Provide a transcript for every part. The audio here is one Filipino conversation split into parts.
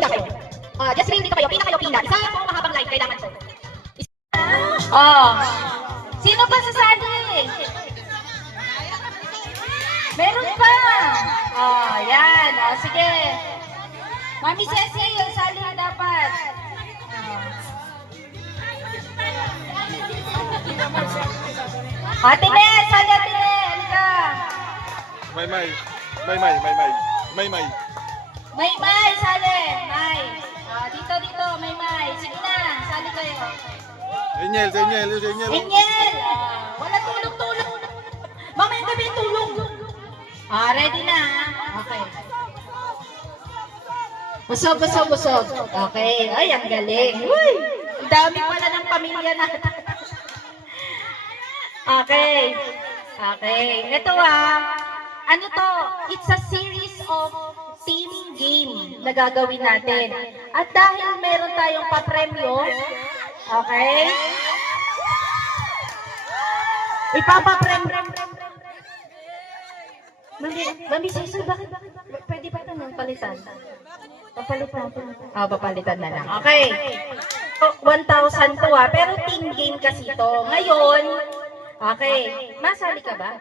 pila kayo. Just ring dito kayo, pila kayo, pila. Isa po mahabang line, kailangan to. Oh. Sino pa sasali? Meron pa. Oh, yan. Oh, sige. Mami Ceci, sali dapat. Ate Nel, sali Ate Nel. Halika. May, sali. May. Dito, may. Sige na, sali kayo. Enyel. Enyel! Wala tulong. Mamaya gabi tulong. Ready na. Okay. Busog. Okay. Ay, ang galing. Uy! Ang dami pala ng pamilya natin. Okay. Ito ano to? It's a series of team game na gagawin natin. At dahil meron tayong papremyo, okay? Ipapapremyo. Mami Cecil, bakit? Pwede ba ito nang palitan? Papalitan na lang. Okay. 1,000 to pero team game kasi to. Ngayon, okay. Masali ka ba?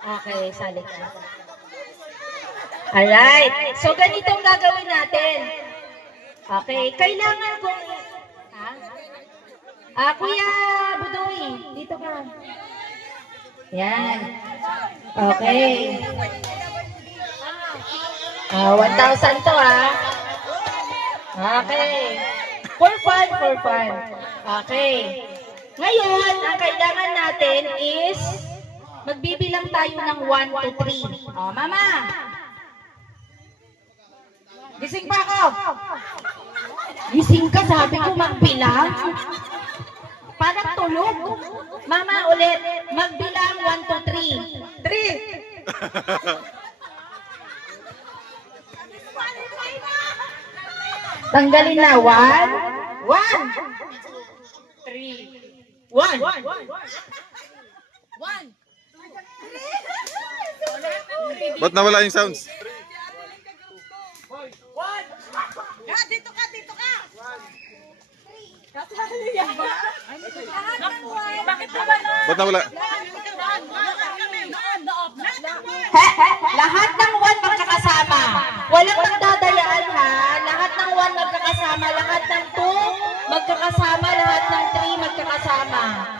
Okay, sali ka. Alright. So, ganito ang gagawin natin. Okay. Kailangan kong... Kuya Budoy, dito ka. Yan. Okay. 1,000 to Okay. For fun. Okay. Ngayon, ang kailangan natin is magbibilang tayo ng 1 to 3. Mama. Gising pa ako. Gising ka, sabi ko magbilang. Parang tulog. Mama, ulit. Magbilang 1 to 3. 3. Tanggalin na. 1. 3. 1. Ba't nawala yung sounds? Dito ka. Ba't nawala? Lahat ng 1 magkakasama. Walang magdadayaan Lahat ng 1 magkakasama. Lahat ng 2 magkakasama. Lahat ng 3 magkakasama.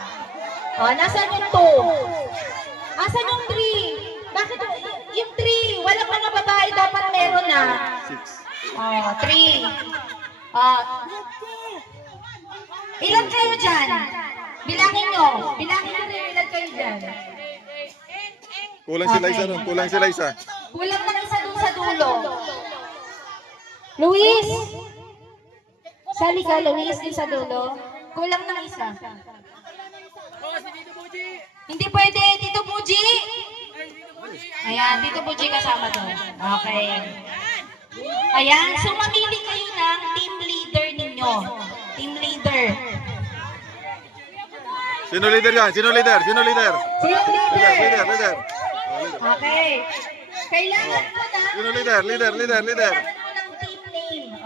Nasaan yung 2? Asan yung 3? Bakit yung 3? Walang mga babae dapat meron 3. Ilan kayo dyan? Bilangin nyo ilan kayo dyan. Kulang sila isa. Kulang na isa dun sa dulo. Luis! Sali ka, Luis, din sa dulo. Kulang ng isa. Hindi pwede, Tito Buji! Ayan, Tito Buji kasama doon. Okay. Ayan, so mamili kayo ng team leader ninyo. Team leader. Sino leader yan? Sino leader? Leader. Leader. Okay. Kailangan mo na. Sino leader? Kailangan mo ng team name.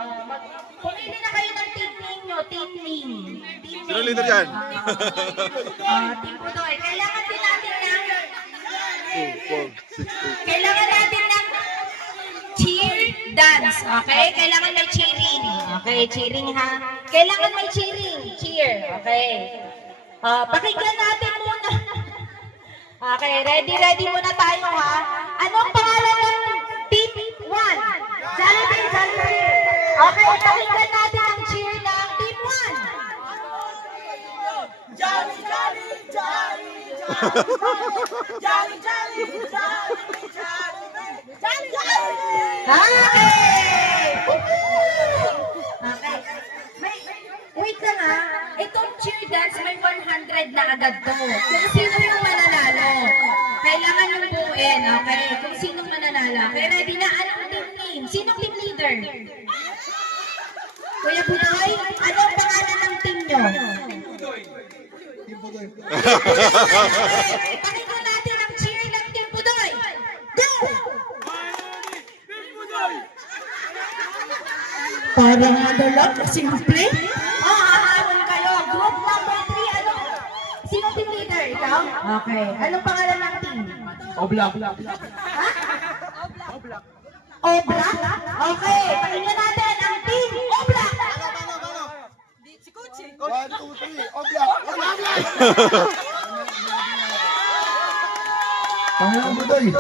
Pumili na kayo ng team name nyo. Team name. Sino leader yan? Team Budoy. Kailangan din natin ng... 2, 4, 6, 8. Kailangan natin ng cheer dance. Okay? Kailangan may cheering. Okay, cheering ha. Kailangan may cheering. Cheer. Okay. Pakinggan natin muna. Okay, ready muna tayo ha. Anong pangalan ng team 1? Jollibee. Okay, pakinggan natin ang cheer ng team 1. Okay. Wait lang itong cheer dance may 100 na agad to. Kung sino yung mananalo, kailangan yung buuin, okay? Kung sino mananalo. Okay, ready na? Anong team name? Sinong team leader? Kuya Budoy, anong pangalan ng team nyo? Pakinggan natin ang cheer ng Team Budoy. Go! Parang ano lang, simple. Hahabol kayo. Group number 3, ano? Sino team leader? Ikaw? Okay. Anong pangalan ng team? Oblak. Ha? Oblak? Okay. Pakinggan natin ang team Oblak. Si Kuchi. 1, 2, 3. Oblak. Pangalan mo doy.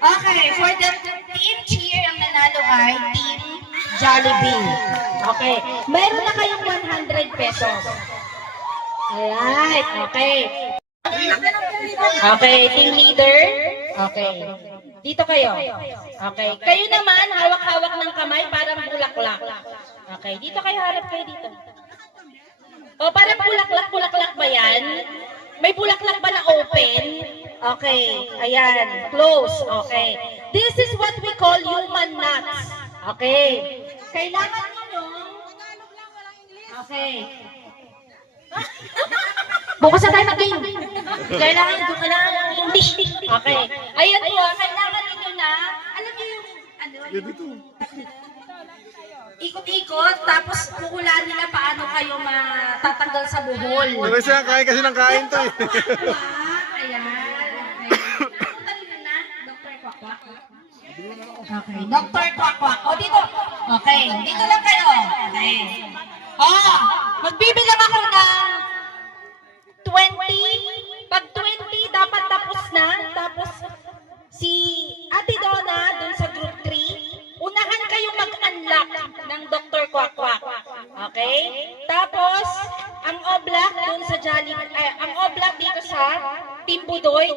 Okay, for the team cheer, ang nanalo ay Team Jollibee. Okay, meron na kayong 100 pesos. Alright, okay. Okay, team leader. Okay. Dito kayo. Okay. Kayo naman, hawak-hawak ng kamay, parang bulaklak. Okay, dito kayo, harap kayo dito. O, parang bulaklak ba yan? May bulaklak ba na open? Okay, ayan, close, okay. This is what we call human nuts. Okay. Kailangan mo yung... Okay. Bukas na tayo mag-game. Kailangan ng English. Okay. Ayan po, kailangan ninyo na, alam niyo yung, ano, yung, ikot-ikot, tapos kukulaan nila paano kayo matatanggal sa buhol. May siya kain kasi ng kain to eh. Ayan. Punta nyo na, Dr. Kwakwak. Okay, Dr. Kwakwak. O, dito. Okay, dito lang kayo. Okay. Magbibilang ako ng 20. Pag 20, dapat tapos na. Tapos, si Ate Donna dun sa group 3, unahan kayong mag-unlock ng Dr. Kwakwak. Okay? Tapos, ang Oblak dun sa Jollibee, ang Oblak dito sa Team Budoy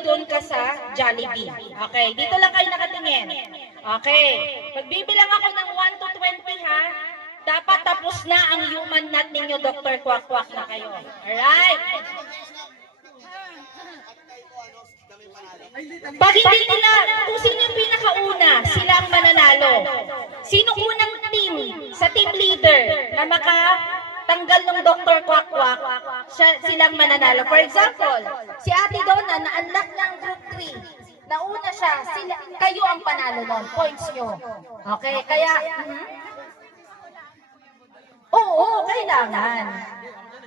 dun ka sa Jollibee. Okay? Dito lang kayo nakatingin. Okay? Pagbibilang ako ng 1 to 20 ha, dapat tapos na ang human nut ninyo, Dr. Kwakwak na kayo. Alright? Pag hindi nila, kung sino yung pinakauna, sila ang mananalo. Sino unang team sa team leader na makatanggal ng Dr. Kwakwak, silang mananalo. For example, si Ate Donna na-unlock ng group 3. Nauna siya, kayo ang panalo nun. Points nyo. Okay, kaya... Oo, kailangan.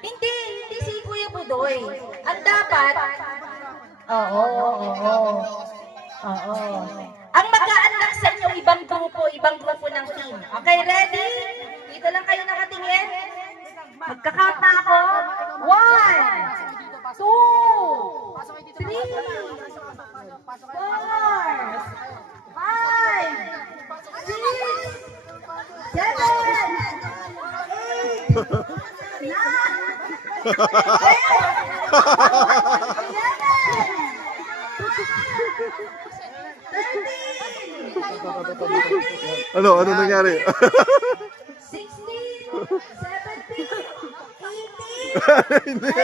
Hindi si Kuya Budoy. Ang dapat... Oo. Ang mag-a-unlock sa inyo, ibang grupo ng team. Okay, ready? Dito lang kayo nakatingin. Magka-count na ako. 1, 2, 3, 4, 5, 6, 7, 8, 9, 10, 11, 12, 13, 14, 15, 16, 17, 18, 20.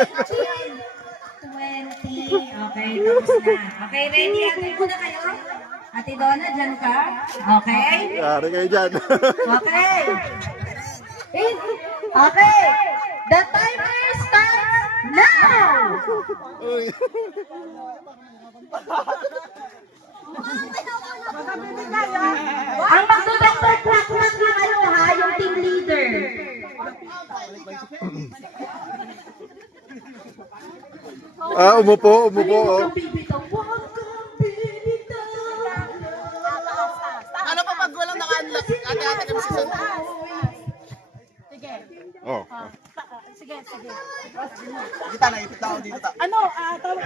Okay, tapos na. Okay, ready? Ate muna kayo? Ate Donna, dyan ka? Okay? Yari kayo dyan. Okay. Okay. The timer starts now! Ang magdodoktor clock yung ano ha, yung team leader. Umupo. Oh. Huwag kang bibitaw. Huwag kang bibitaw. Ano pa pag walang naka-unlock? Ate-ate kami sa sunod. Oh. Sige. Kita na, ipit ako dito ta. Ano? Tawag.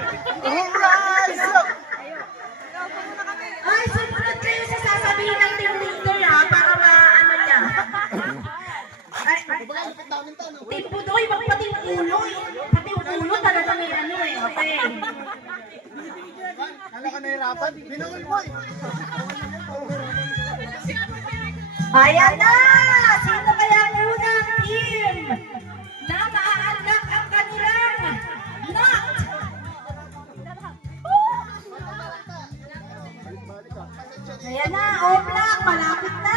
Ay, sumunod kayo sa sasabihin ng team leader ha, para maano niya. Ay, team Budoy, wag pati yung ulo eh. Pati yung ulo talaga may ano eh. Okay. Kala ka nahirapan? Binuhol mo eh. Ayan na! Sino kaya ang unang team na ma-unlock ang kanilang nut? Ayan na, Oblak, malapit na!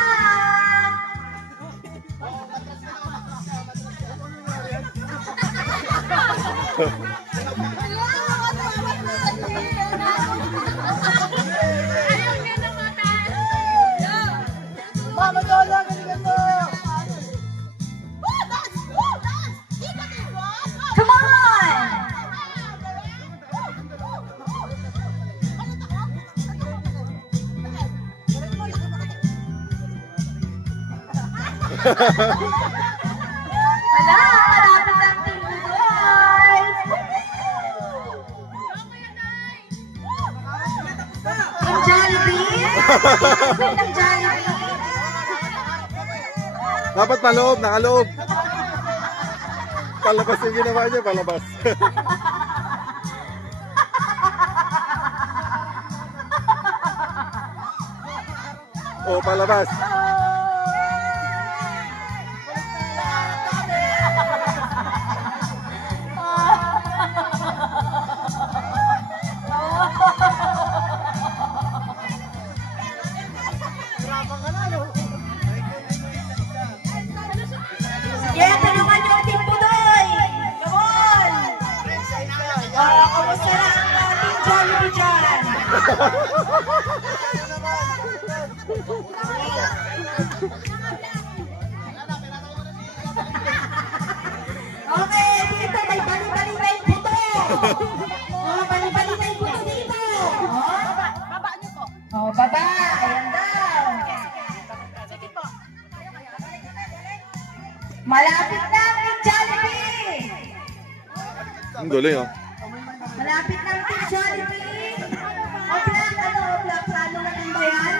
Wala, malapit ang Team Budoy. Team Jollibee. Ng Jollibee. Dapat paloob, nakaloob. Palabas yung ginawa niya, palabas. Oh, palabas. Sige, tulungan niyo ang Team Budoy. Come on. Kamusta na ang Team Jollibee dyan? Okay, dito may bali-bali na yung buto. Oh, bali-bali na yung buto dito. Oh, Baba niyo po. oh baba. Ayan daw. Sige po. Malapit na ang Team Jollibee. Ang galing, oh. Malapit na ang Team Jollibee. O Black, ano? Black, plano na din ba yan?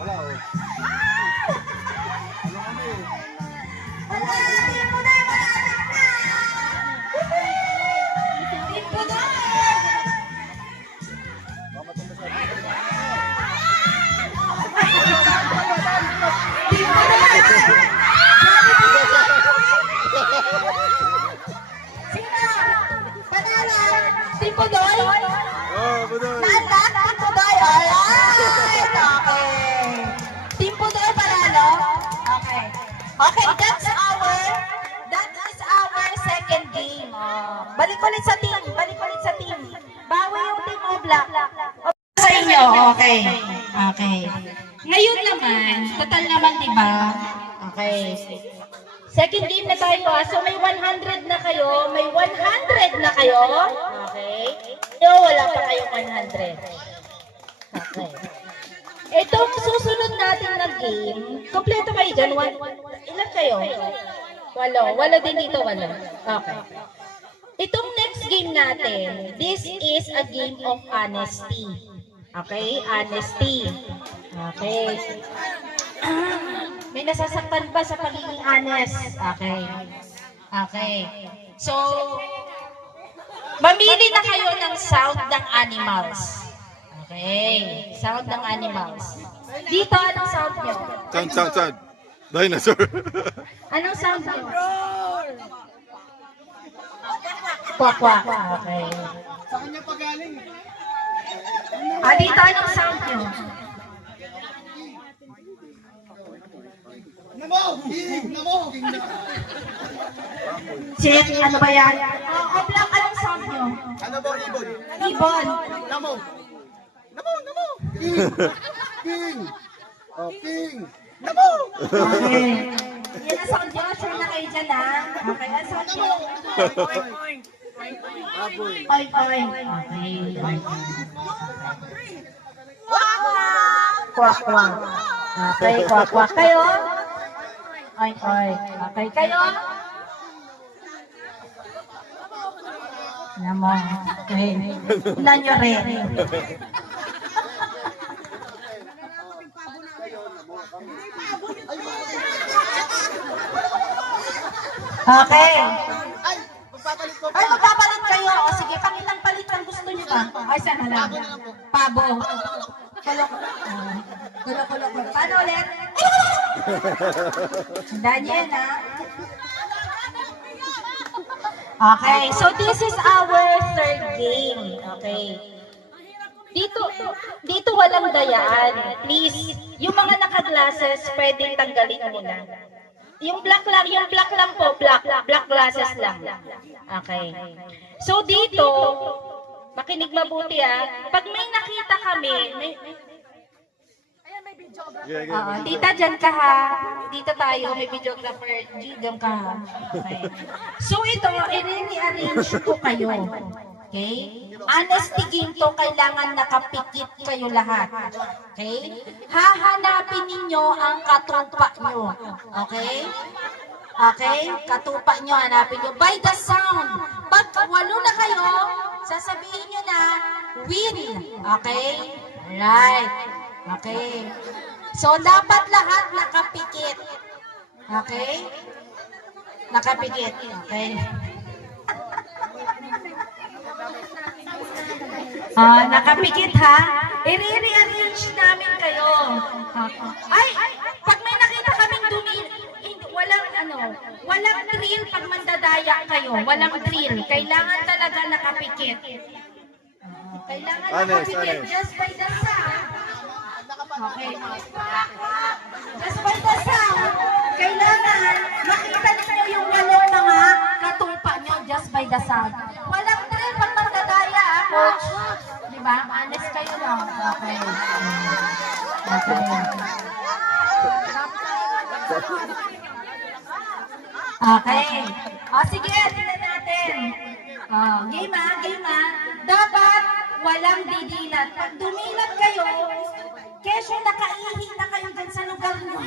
Wala, oh. Wala, Team Budoy, malapit na. Team Budoy. Team Budoy. Sino? Panalo? Team Budoy? Oh, Budoy. Lahat, Team Budoy. Alright. Okay. Team Budoy panalo? Okay. Okay, that is our second game. Oh. Balik ulit sa team. Balik ulit sa team. Bawi yung team mo, Black. Sa inyo, okay. Okay. Ngayon naman, total naman, di ba? Okay. Second game na tayo. So may 100 na kayo. May 100 na kayo. Okay. So wala pa kayong 100. Okay. Itong susunod natin na game, kompleto kayo dyan. Ilan kayo? Walo din dito, walo. Okay. Itong next game natin, this is a game of honesty. Okay? Honesty. Okay. May nasasaktan ba sa pagiging honest? Okay. Okay. So, mamili na kayo ng sound ng animals. Okay. Sound ng animals. Dito, anong sound nyo? Sound. Dinosaur. Anong sound nyo? Kwak. Okay. Sa kanya pa galing. Dito, anong sound nyo? Namo! Check, ano ba yan? Black, anong sound nyo? Ano ba, ibon? Ibon. Namo! King! Oh, King! Namo! Okay. Yan ang sound nyo. Sure na kayo dyan, ha? Okay, ang sound nyo. Oy. Okay. Kwak. Okay, kwak. Kayo? Oy. Okay, kayo? Namo. Okay. Nanyo rin. Okay. Ay! Magpapalit ko. Ay, magpapalit kayo. O sige, pangilang palit ang gusto niyo ba? Ay, sana lang. Pabo. Kulo. Paano ulit? Tandaan niyo yan, ha? Okay, so this is our third game. Okay. Dito walang dayaan. Please, yung mga naka-glasses, pwedeng tanggalin muna. Yung black lang po, black glasses lang. Okay. So dito, makinig mabuti pag may nakita kami, tita dyan ka ha. Dito tayo, may videographer, dyan ka ha. Okay. So ito, i-arrange ko kayo. Okay? Honesty game to, kailangan nakapikit kayo lahat. Okay? Hahanapin ninyo ang katupa nyo. Okay? Okay? Katupa nyo, hanapin nyo. By the sound. Pag 8 na kayo, sasabihin nyo na, win. Okay? Right. Okay. So, dapat lahat nakapikit. Okay? Nakapikit. Okay? Nakapikit ha? I-rearrange namin kayo. Ay, pag may nakita kaming walang thrill pag mandadaya kayo. Walang thrill. Kailangan talaga nakapikit. Kailangan nakapikit just by the sound. Okay. Just by the sound, kailangan makita niyo yung 8 mga katupa nyo just by the sound. Walang thrill pag mandadaya, coach. Diba? Honest kayo lang. Okay. Okay. Sige, tingnan natin. Game ha. Dapat walang didilat. Pag dumilat kayo, kesyo nakaihi na kayo dyan sa lugar nyo.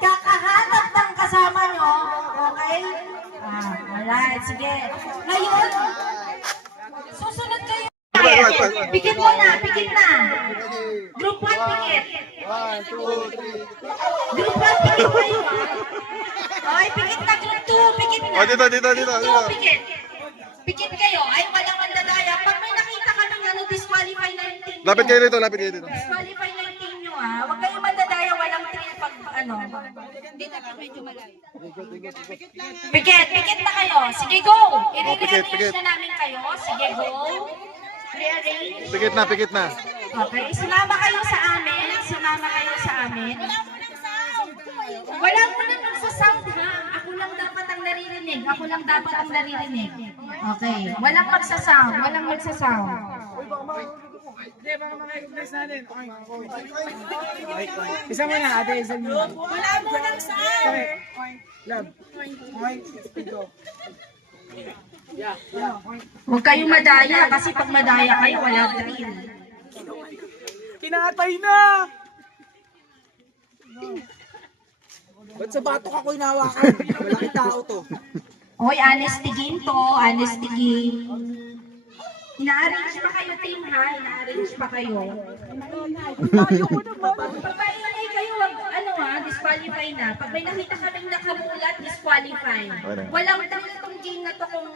Kakahanap ng kasama nyo. Okay? Alright, sige. Ngayon, susunod kayo. Pikit mo na, pikit na. Group 1, pikit. 1, 2, 3. Group 1, pikit kayo. Okay, pikit na. Group 2, pikit na. Dito. Group 2, pikit. Pikit kayo. Ay, walang mandadaya. Pag may nakita kaming disqualify na yung team nyo. Lapit kayo dito. Disqualify na yung team nyo, ha. Huwag kayong mandadaya. Walang thrill pag Hindi dapat medyo malayo. Pikit na kayo. Sige, go. Pikit. I-rearrange na namin kayo. Sige, go. Rearrange. Pikit na. Okay, sumama kayo sa amin. Wala mo nang magsasound, ha? Ako lang dapat ang naririnig. Okay, walang magsasound. Hindi, baka mga-recognize natin. Isa mo na, ate, isa mo. Wala mo lang sound. Okay. Love. Okay. Go. Huwag kayong madaya kasi pag madaya kayo, wala thrill. Kinatay na! Ba't sa batok ako inawakan? Malaking tao to. Hoy, honesty game to. Honesty game. Ina-arrange pa kayo, team, ha? Ina-arrange pa kayo. Pag maingay kayo, disqualify na. Pag may nakita kaming nakamulat, disqualify. Walang thrill itong game na to kung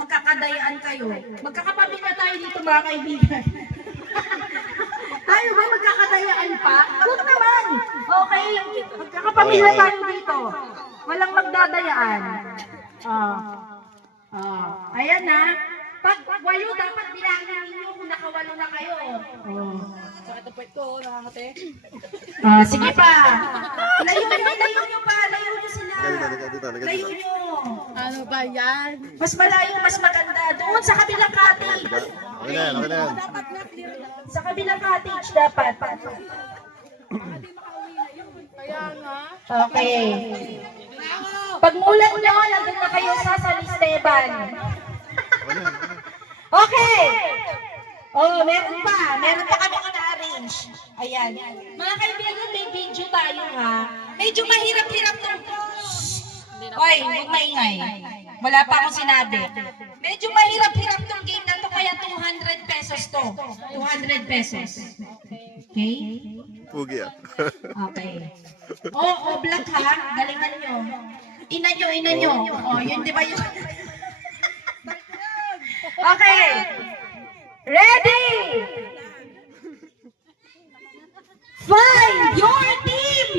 magkakadayaan kayo. Magkakapabi na tayo dito, mga kaibigan. Tayo ba magkakadayaan pa? Huwag naman. Okay, magkakapabi na tayo dito. Walang magdadayaan. Ayan na. Pag 8, dapat bilangin ninyo kung naka-8 na kayo. Sakit ang puwet ko, nakakate. Sige pa. Layo nyo pa. Layo nyo sila. Layo nyo. Ano ba yan? Mas malayo, mas maganda. Doon sa kabilang cottage. Okay na yan. Dapat na clear lang. Sa kabilang cottage dapat. Kaya nga. Okay. Pag mulan nyo, nandun na kayo sa San Esteban. Okay. Meron pa kami na-arrange. Ayan. Mga kaibigan, may video tayo, ha. Medyo mahirap-hirap to. Hoy, huwag maingay. Wala pa akong sinabi. Medyo mahirap-hirap tong game na to, kaya 200 pesos to. 200 pesos. Okay? Pugi ah. Okay. Black ha. Galingan nyo. Ina nyo. Yun di ba yun? Okay. Ready? Find your team!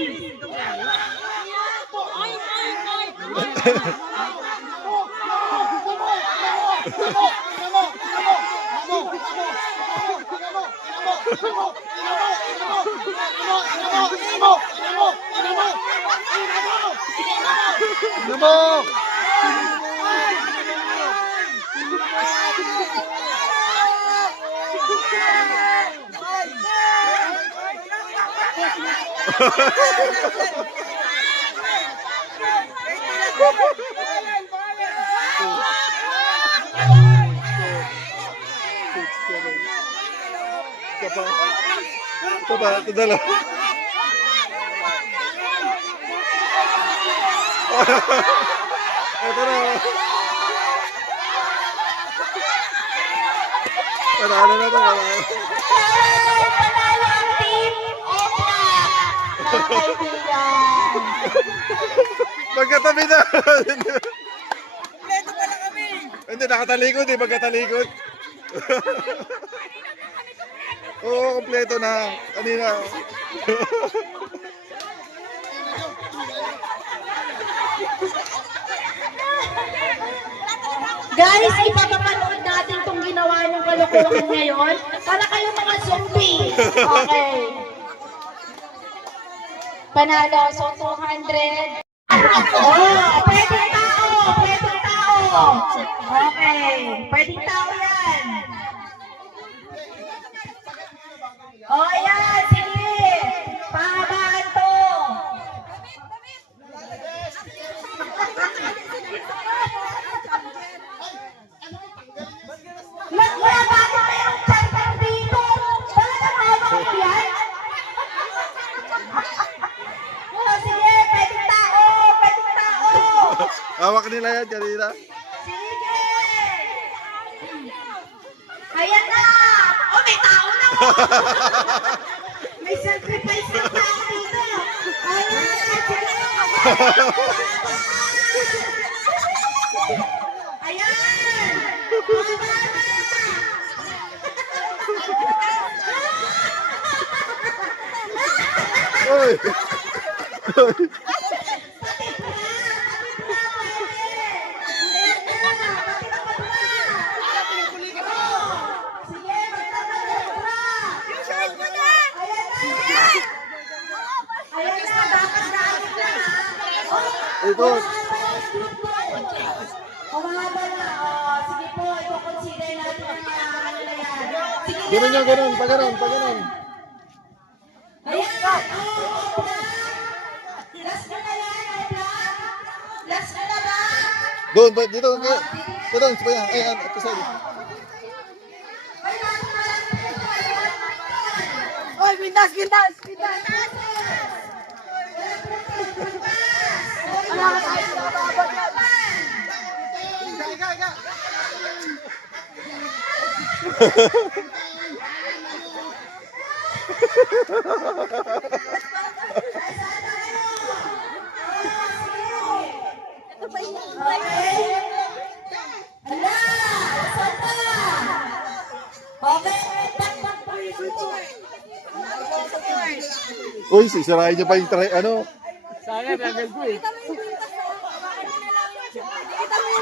Ano? pa. Ito pa, ito dalawa. Ito na. Panalo na ito. Panalo ang team Okra. Mga kaibigan. Magkatabi na. Hindi, nakatalikod eh, magkatalikod. Oo, kompleto na. Kanina. Guys, ipapapanood natin itong ginawa ng kalokohan ngayon para kayo mga zombie. Okay. Panalo, so 200. Oh, pwedeng tao, pwedeng tao. Okay, pwedeng tao yan. Oh, ayan, sige. Pahabaan to. Wala bakit mayroong charter dito? Talaga mahawak mo yan? Oh, sige, pwedeng tao, pwedeng tao. Hawak nila yan kanina. Sige. Ayan na. Oh, may tao na. May sacrifice na tao dito. Ayan na, sige. Ayan. Uy! Ikot! Umahaba na. Sige po, i-consider natin ang ano na yan. Sige na. Ganun yung ganun, pag ganun, pag ganun. Ayan. Last na yan, last na na ba? Doon, dito, dito, dito, ay, ito sa'yo. Oy, bintas, bintas, bintas. Wala ka tayo sa babag yan. Uy, sisirahin niyo pa yung try, ano? Sayang, gagal ko eh.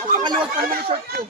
Makaluwag pa naman yung short ko.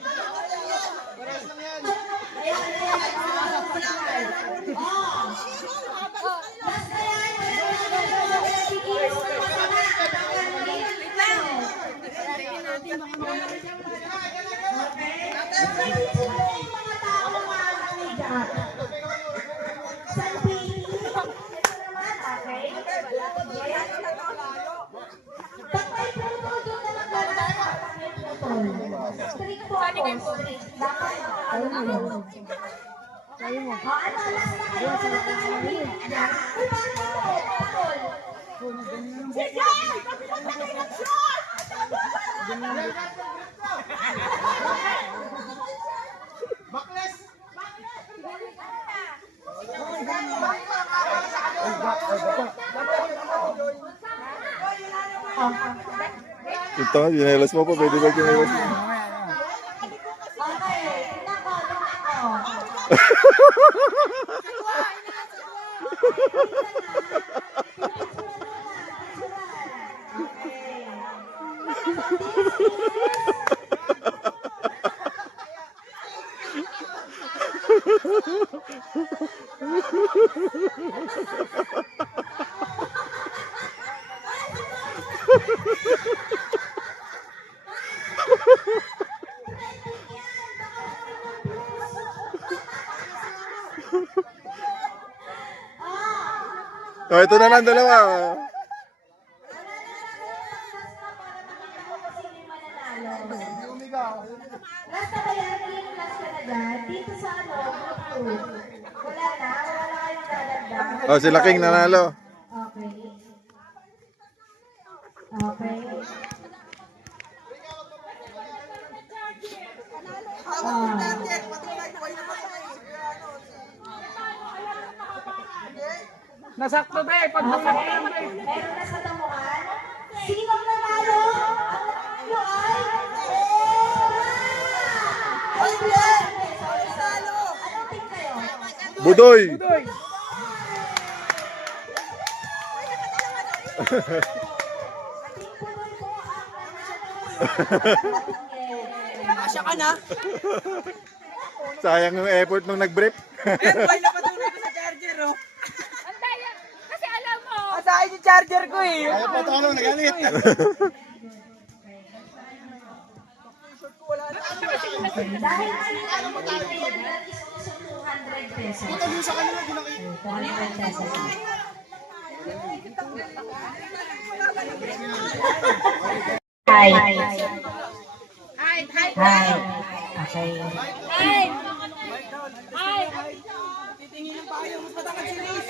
Ito nga, ginelas mo pa, pwede ba ginelas mo? Oh, ito na lang dalawa. Last na ba yan? Last ka na dyan? Dito sa ano? Wala na? Wala Oh, sila King nanalo. Okay. Okay. Nasakto ba eh. Pag Okay. Meron na sa tamuan. Sinong nanalo? Ang nanalo ay... Ay, anong team kayo? Budoy. Asya ka na. Sayang yung effort nung nag-brief. Buhay na patunay ko sa charger, oh. Ang daya. Kasi alam mo. Asahin yung charger ko eh. Ayaw pa talo, nagalit. Dahil sinalo mo tayo, isusok 200 pesos. Ito yung sa kanila, ginakit. 200 pesos. Hi. Hi. Okay. Ay. Ay. Titingin pa kayo. Mas matangad si Liz.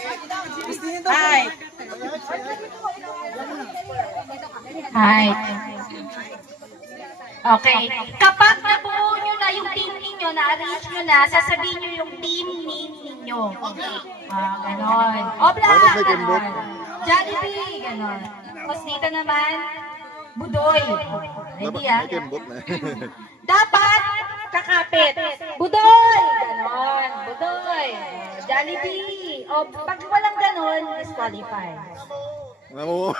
Liz, tingin to. Hi. Okay. Kapag nabuo nyo na yung team ninyo, na-arrange nyo na, sasabihin nyo yung team name ninyo. Ganon. Obla, Dapat may kimbot. ganon. Jollibee, ganon. Tapos dito naman, Budoy. Ready ah? May kimbot na. Dapat kakapit. Budoy! Ganon. Budoy. Jollibee. O, pag walang ganon, disqualify. Namu.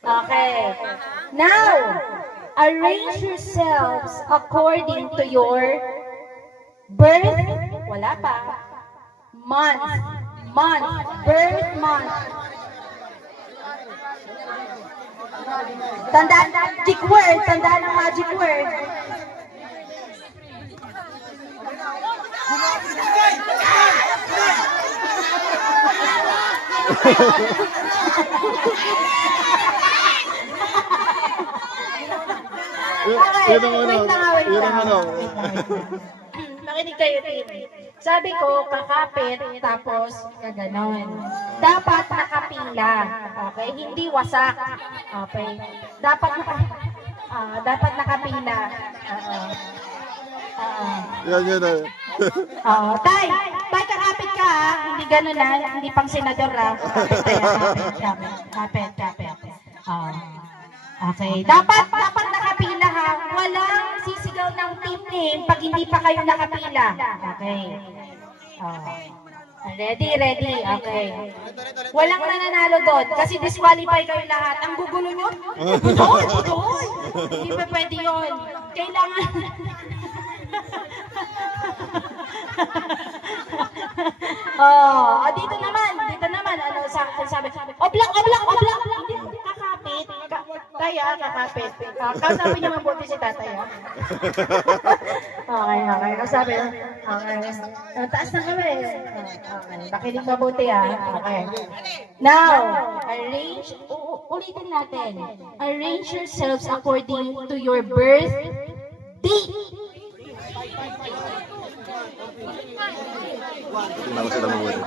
Okay. Now, arrange yourselves according to your birth, wala pa, birth month. Tandaan, magic word, tandaan ang magic word. Okay, Yun ang ano. wait Yun ang lang. ano. Makinig kayo, team. Sabi ko, kakapit, tapos gaganon. Dapat nakapila. Okay? Hindi wasak. Okay? Dapat nakapila. Yan, yan. Tay, kakapit ka ha. Hindi ganun na, hindi pang senador ha. Kapit. Okay. Dapat nakapila ha. Walang sisigaw ng team name pag hindi pa kayo nakapila. Okay. Ready. Okay. Walang nananalo doon kasi disqualify kayo lahat. Ang gugulo nyo? Budoy. Hindi pa pwede yun. Kailangan... dito naman, ano sabi, oblak, hindi kakapit, kakapit. Kasabi niya mabuti si tatay, ha? Okay, kasabi, okay. Taas na kami. Okay, nakinig mabuti, ha? Okay. Now, ulitin natin. Arrange yourselves according to your birth date. Tingnan ko sila mabuti.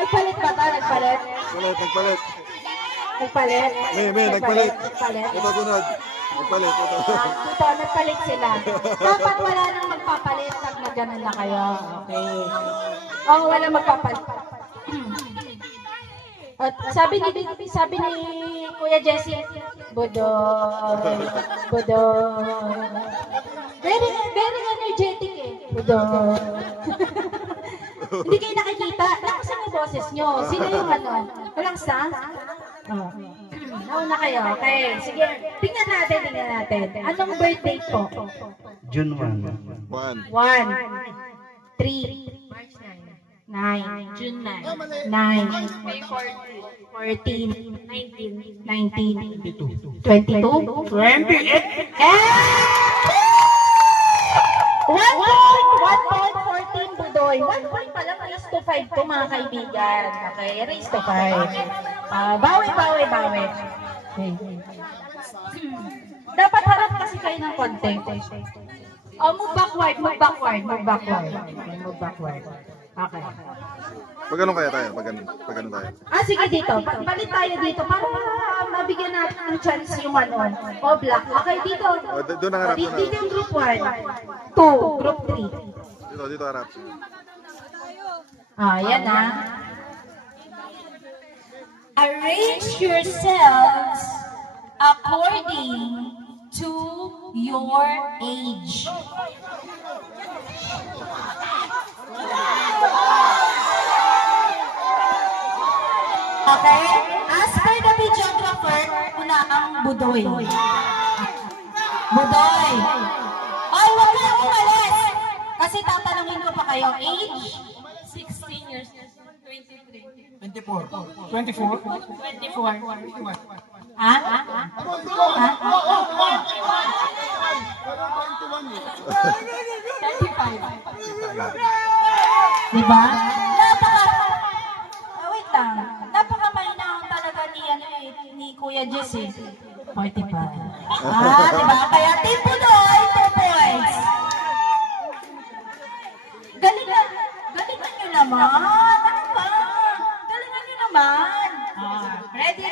Nagpalit ba ta? Nagpalit? May, nagpalit. Ito sunod. Nagpalit. Dito, nagpalit sila. Dapat wala nang magpapalit pag nagganon na kayo. Okay. Wala magpapalit. At sabi ni Kuya Jesse, Budoy. Very energetic eh. Budoy. Hindi kayo nakikita. Lakasan yung boses nyo. Sino yung ano? Walang sound? Nauna kayo. Okay. Sige. Tingnan natin. Anong birthday po? June 1. 1. 1, 3, March 9, June 9, 14, 19, 22, 28. 1 point, 14 Budoy. 1 point pala, minus to 5 to mga kaibigan. Okay, raise to 5. Bawi. Okay. Dapat harap kasi kayo ng konti. Move backward. Okay, move backward. Okay. Pag ganun kaya tayo, pag ganun tayo. Sige dito. Balik tayo dito para mabigyan natin ng chance yung black. Okay, dito. Doon ang harap. Dito yung group 1. 2, group 3. Dito harap. Yan na. Arrange yourselves according to your age. Okay? As per the videographer, una ang budoy. Budoy. Ay, wag kayong umalis. Kasi tatanungin ko pa kayo, age? 16 years, 23. 24. 24. Ha? Diba? Wait lang. Napaka-mahinahon talaga ni Kuya Jess eh. 45. Diba? Kaya team Budoy, 2 points. Galingan nyo naman. Ano ba? Galingan nyo naman. Ready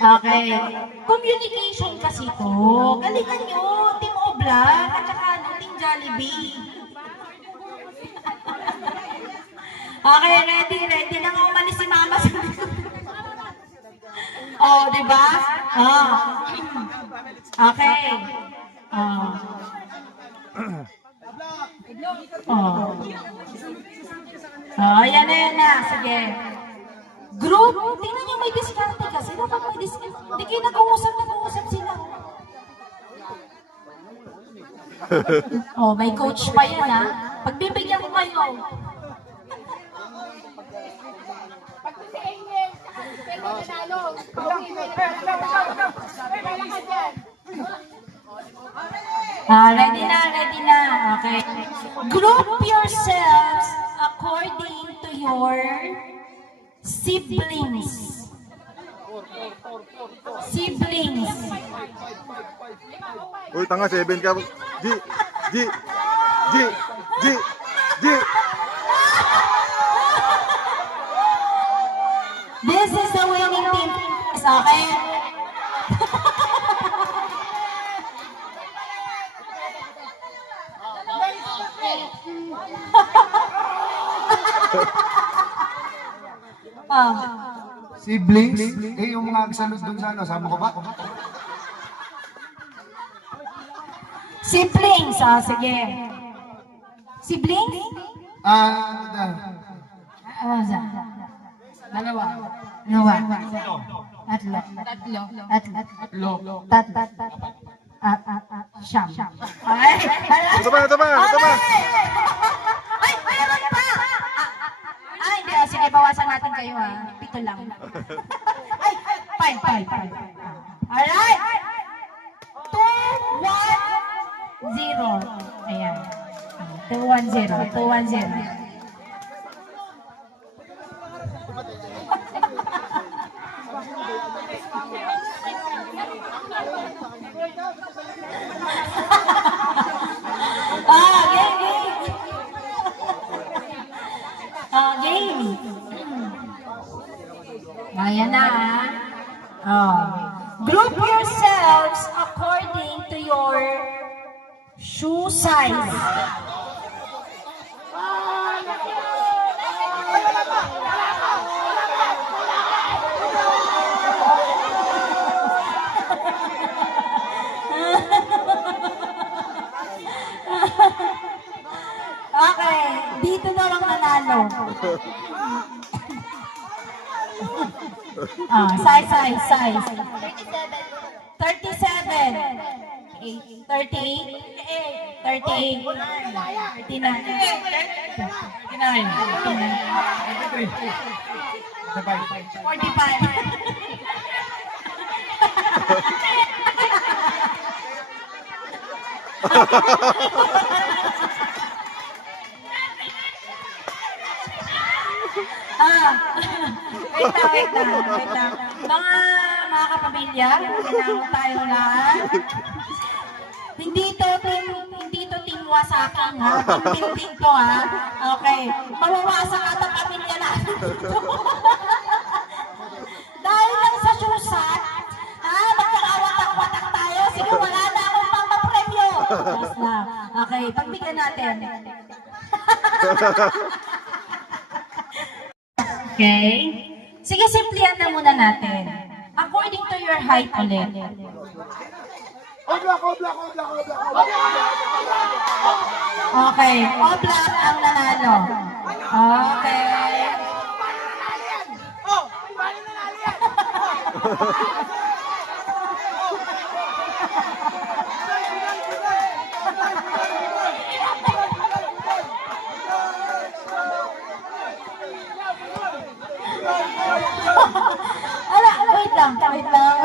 Okay. Communication kasi to. Galingan nyo. Team Oblak at saka Team Jollibee. Okay, ready. Nang umalis si Mama sa diba? Okay. Yan na. Sige. Group, tingnan nyo may diskarte kasi. Dapat may diskarte. Hindi kayo nag-uusap sila. May coach pa yan ha. Pagbibigyan ko kayo. Pag si Angel, pero nanalo. Ready na. Okay. Group yourselves according to your siblings. Uy, tanga, 7 ka. G. This is the winning team. Okay? Siblings? Yung mga kasalod doon sa sama ko ba? Siblings. Sige. Siblings? Dalawa. Tatlo. Siyam. Ito pa. Ay, meron pa! Hindi. Sige, bawasan natin kayo ha. 7 lang. Ay, 5. Alright. 2-1-0. Ayan. 2-1-0. Game. Ayan na. Group yourselves according to your shoe size. Okay, dito na lang nanalo. Size. 37. 38. 45. Wait lang. Mga kapamilya, ginamon tayo lahat. Hindi to team wasaking ha. Team building to ha. Okay. Mawawasak ata pamilya natin dito. Dahil lang sa susan, ha, magkakawatak-watak tayo. Sige, wala na akong papapremyo. Yes na. Okay, pagbigyan natin. Okay? Sige, simplihan na muna natin. According to your height ulit. Okay, Oblak ang nanalo. Okay. Oh, paano nanalo yan? Wait lang.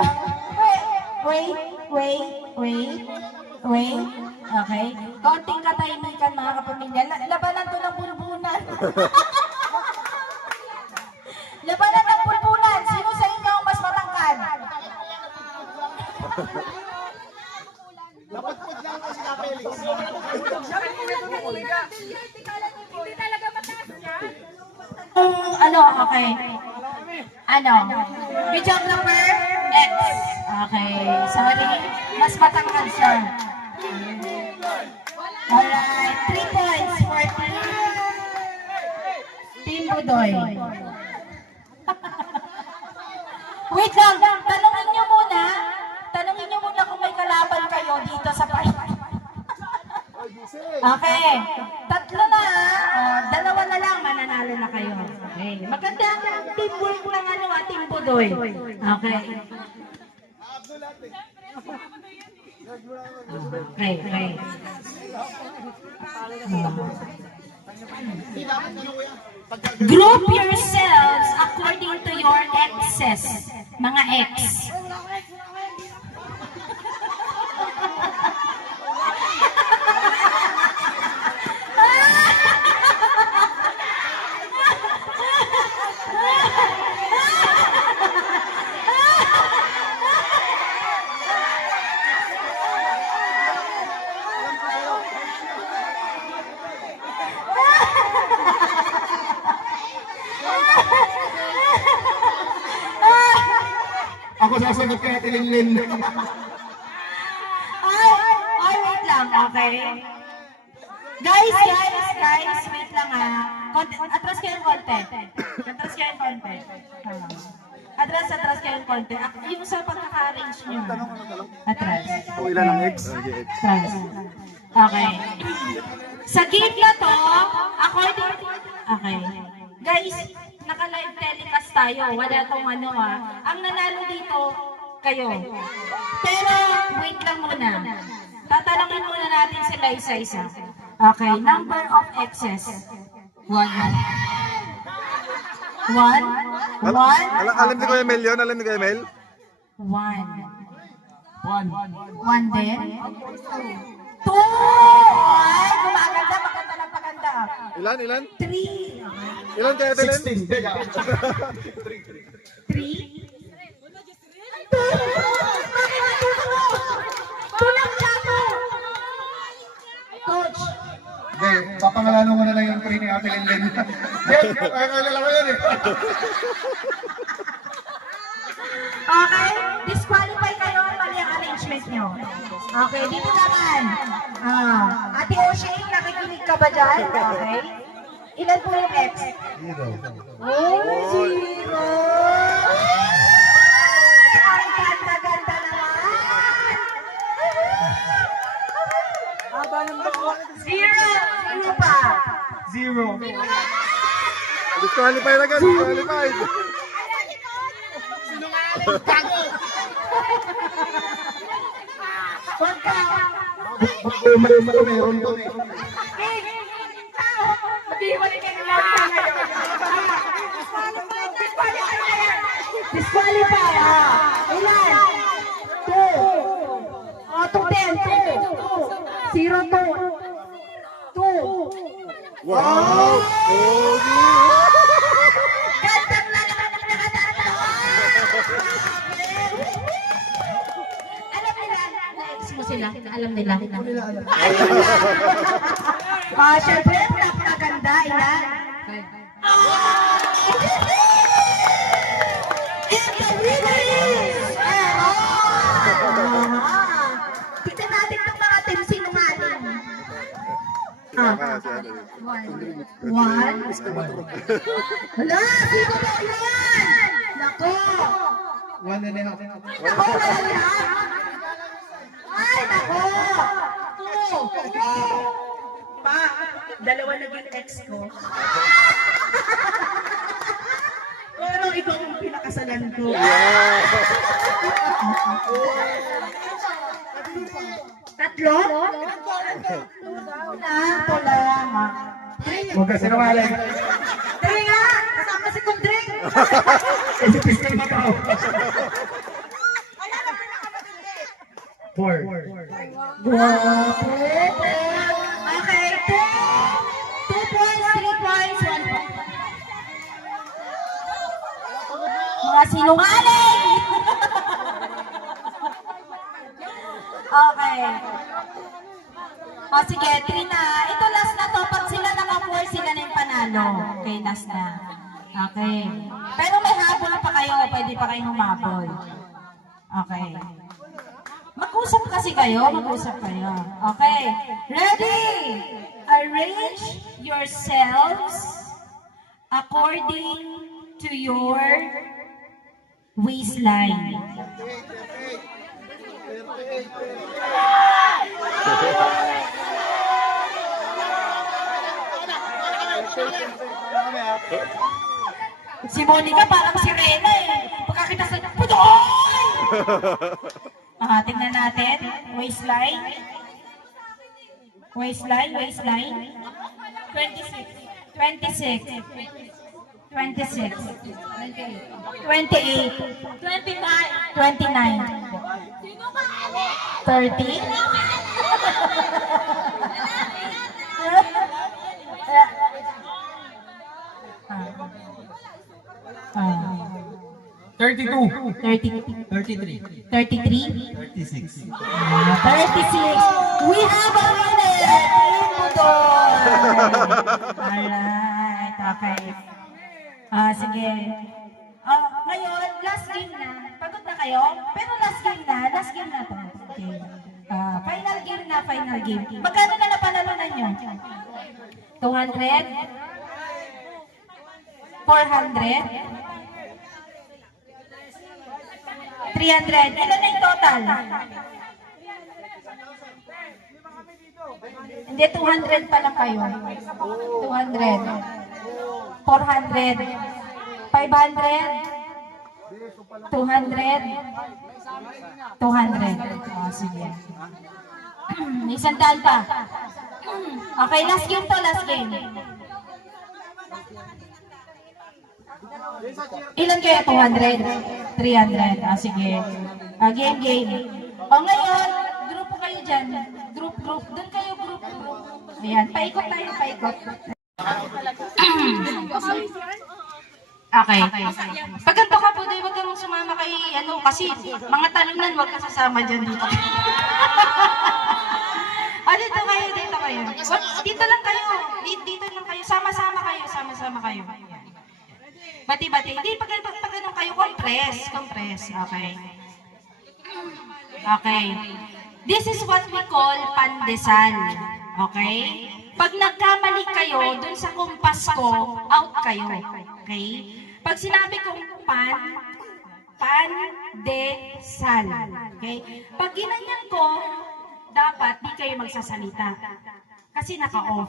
Wait. Okay. Konting katahimikan mga kapamilya. Labanan to ng bulbunan. Labanan ng bulbunan. Sino sa inyo ang mas matangkad? Lapad-pad lang kasi na Felix. Hindi talaga mataas niya. Okay. Videographer X. Okay. Sorry. Mas matangkad siya. Alright. 3 points for Team Budoy. Wait lang. Tanungin niyo muna kung may kalaban kayo dito sa party. Okay. 3 na. Dalawa na lang. Mananalo na kayo. Okay. Maganda ang teamwork ng Team Budoy. Okay. Okay. Group yourselves according to your exes. Mga ex. Ako sasagot kay Ate Linlin. Ay, wait lang, okay? Guys, wait lang ha. Atras kayo ng konti. Atras kayo ng konti. Yung sa pagkaka-arrange nyo. Atras. Kung ilan ang ex? Atras. Okay. Sa game na to, according... Okay. Guys, naka-live telecast tayo. Wala tong Ang nanalo dito, kayo. Pero, wait lang muna. Tatanungin muna natin sila isa-isa. Okay, number of exes. 1. Alam ni Kuya Mel yun? Alam ni Kuya Mel? 1 din. 2! Ay, maganda lang paganda. Ilan? 3. Ilan kaya Ate Len? 16. Teka. 3. Tulang siya. Coach. Hindi, papangalanan ko na lang yung 3 ni Ate Linlin. Yes, kakakilala ko yan eh. Okay? Disqualify kayo. Mali ang arrangement nyo. Okay, dito naman. Ate O'Shea, nakikinig ka ba dyan? Okay. Ilan po yung ex? 0. Oh, 0! Ang ganda-ganda naman! Haba ng buhok. 0! Ano pa? 0. Disqualified agad, disqualified. Sinungaling, gago! Huwag ka! Meron to eh. Mag-iwalay kayo lahat ngayon. Disqualify, Ilan? 2. 2, 10. 0, 2. 2. Wow! Pogi! mo sila. Alam nila. Syempre, napakaganda. Ilan? And the winner is... Tignan natin itong mga team sinungaling. One. Hala, sino ba yan? Nako. 1.5. Nako, wala. Ay, nako. Two. Pa, dalawa naging ex ko. Pero ikaw ang pinakasalan ko. Tatlo? Tula. Huwag ka sinungaling. Three nga! Kasama si Kundring! Kasi pistol mo ka. 4. Okay, 2 points, 3 points, 1 point. Mga sinungaling! Okay. O sige, Trina. Ito last na to. Pag sila naka-4, sila na yung panalo. Okay, last na. Okay. Pero may habol pa kayo. Pwede pa kayong humabol. Okay. Mag-usap kasi kayo. Mag-usap kayo. Okay. Ready? Arrange yourselves according to your waistline. Si Monica parang si Rena eh. Pagkakita sa... Putoy! Tingnan natin. Waistline. Waistline. 26. 28. 29. 30. Ah. 32. 33. 36. 36. We have a winner! Team Budol! Alright, okay. Sige. Ngayon, last game na. Pagod na kayo? Pero last game na to. Okay. Final game. Magkano na napanalunan nyo? 200? 400? 300. Ilan na yung total? Hindi, 200 pa lang kayo. 200. 400. 500. 200. Sige. Isang daan pa. Okay, last game to, last game. Ilan kayo? 200? 300. Sige. Game. Ngayon, grupo kayo dyan. Group. Doon kayo, group. Ayan, paikot tayo. Okay. Pag ganito ka po, huwag kang sumama kay, kasi mga talunan, huwag ka sasama dyan dito. Dito kayo. Dito lang kayo. Sama-sama kayo. Bati-bati. Hindi, pag ganun kayo, compress. Okay. This is what we call pandesal. Okay? Pag nagkamali kayo, dun sa kumpas ko, out kayo. Okay? Pag sinabi kong pandesal. Okay? Pag ginanyan ko, dapat di kayo magsasalita. Kasi naka-off.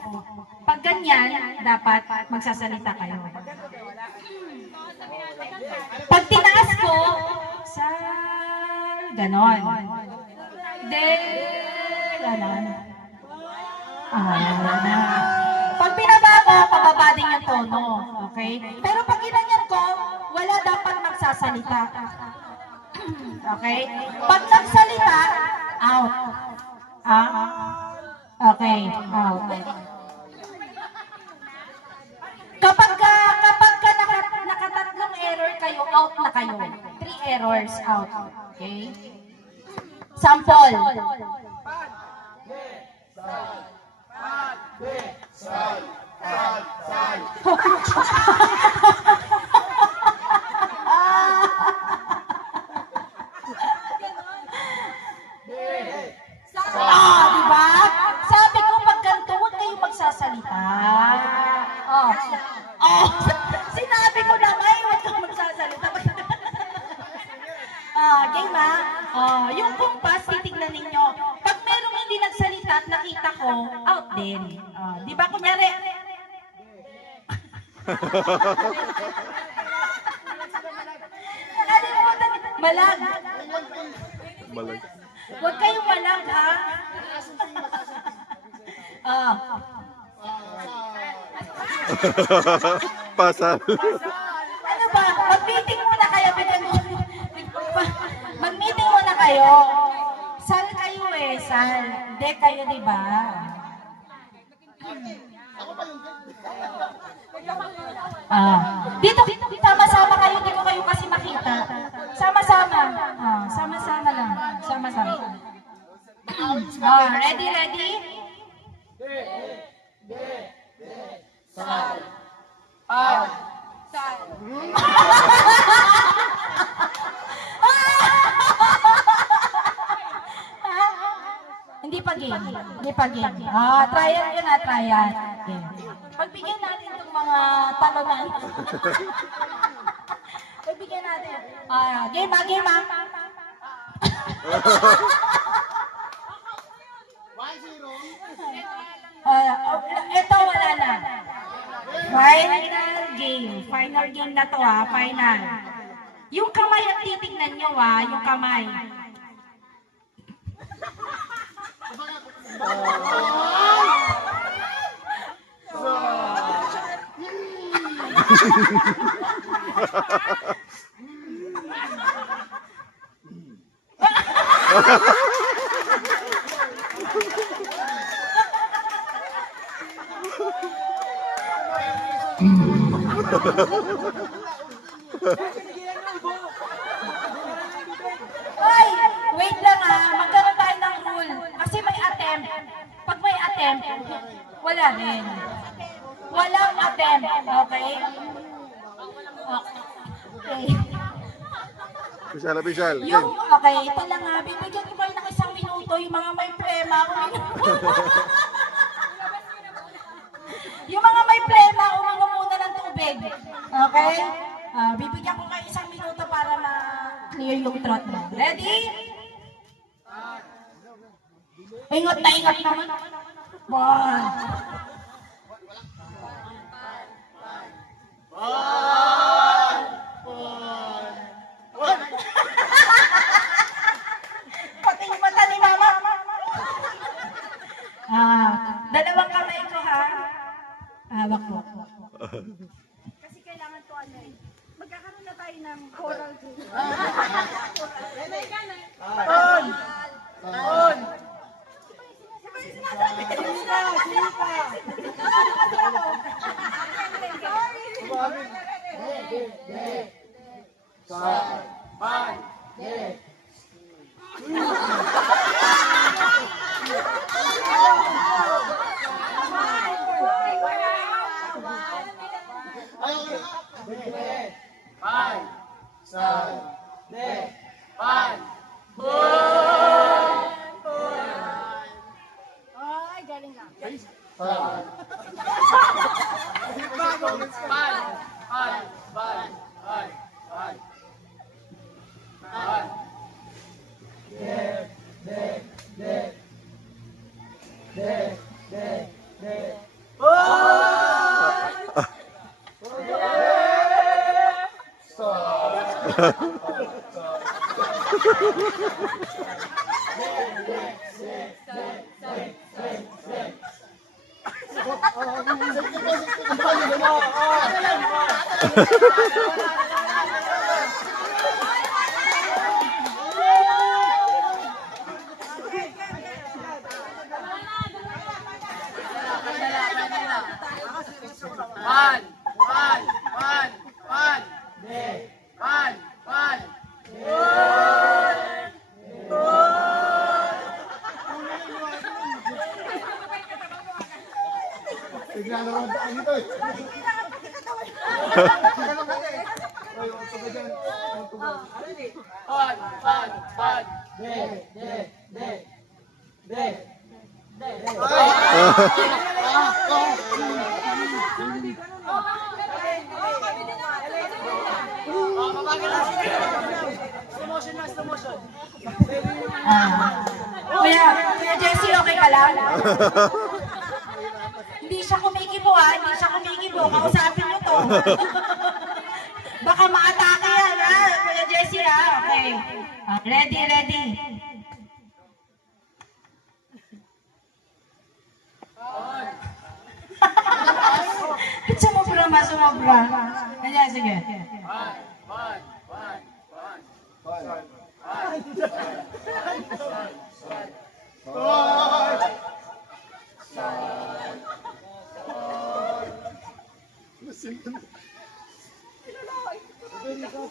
Pag ganyan, dapat magsasalita kayo. Pag tinaas ko, ganon. Ganon. Pag pinaba ko, pababa din yung tono. Okay? Pero pag ginanyan ko, wala dapat magsasalita. Okay? Pag nagsalita, out. Okay, out. Kapag nakatatlong error kayo, out na kayo. 3 errors, out. Okay? Sample. Di ba? Sabi ko, pag ganito, huwag kayong magsasalita. Oh. Oh. Sinabi ko na nga, huwag kayong magsasalita. Game yung kumpas, titignan ninyo. Pag merong hindi nagsalita at nakita ko, out din. Di ba, kunyari, nakalimutan, malag. Malag. Huwag kayong malag, ha? Pasal. Ano ba? Mag-meeting muna kayo. Mag-meeting muna kayo. Sal kayo sal. Hindi kayo, di ba? Dito, sama-sama kayo. Hindi ko kayo kasi makita. Sama-sama. Sama-sama lang. Sama-sama. Ready, ready? Hindi pa game. Hindi pa game. Trial yun trial. Okay. Pagbigyan natin itong mga talonan. Pagbigyan natin. Game game ito wala na. Final game. Final game na to final. Yung kamay ang titignan nyo yung kamay. Ay, wait lang magkaroon tayo ng rule. Kasi may attempt. Pag may attempt, wala rin. Walang attempt, okay? Okay. Official. Okay, ito lang bibigyan ko kayo ng 1 minuto yung mga may prema. Yung mga may prema, uminom muna ng tubig. Okay? Bibigyan ko kayo 1 minuto para ma-clear yung throat mo. Ready? Ingot naman. 1. Pati yung mata ni mama. Dalawang kamay ko hawak mo. Kasi kailangan to magkakaroon na tayo ng choral group. Sino ka? Sorry. Bigla na naman tayo dito eh. Ay, upo ka dyan. Upo ka. Kuya Jessie, okay ka lang? Hindi siya kumikibo ha, hindi siya kumikibo. Kausapin niyo to. Baka maatake yan ha, Kuya Jessie ha. Okay. Ready, ready. Sumobra. Ayan, sige. Dalito.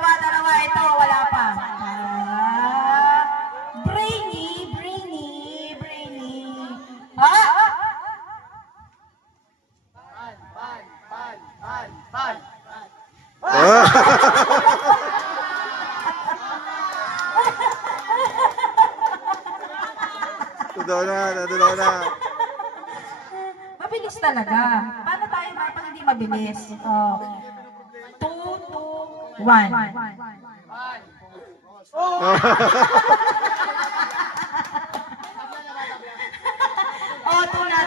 Dalawa. Ito, wala pa. Brainy. Tudaw na. Mabilis talaga. Paano tayo pag hindi mabilis? 2, 2, 1. Ito na.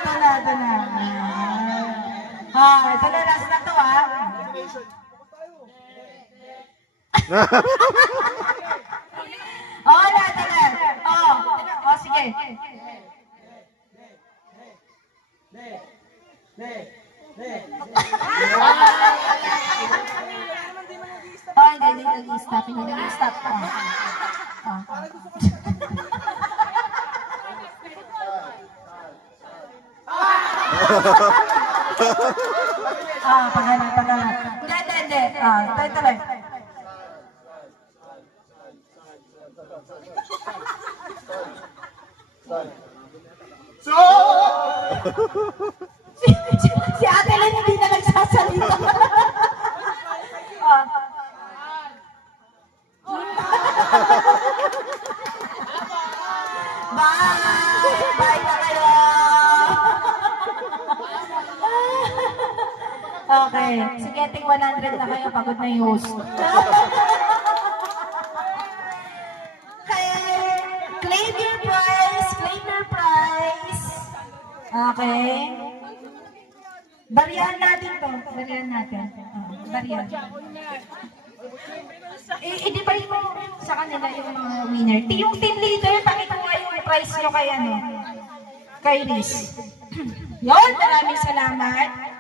Ito na, last na to sige. Hindi nag-i-stop. Pagana. Hindi. Tuloy. Si Ate Len hindi na nagsasalita. Bye na kayo. Okay, sige, ting 100 na kayo, pagod na yung host. Claim your prize. Okay. Barihan natin to. Barihan. I-divide mo sa kanila yung mga winner. Yung team leader, pakikuha yung prize nyo kay Riz. Yun, maraming salamat.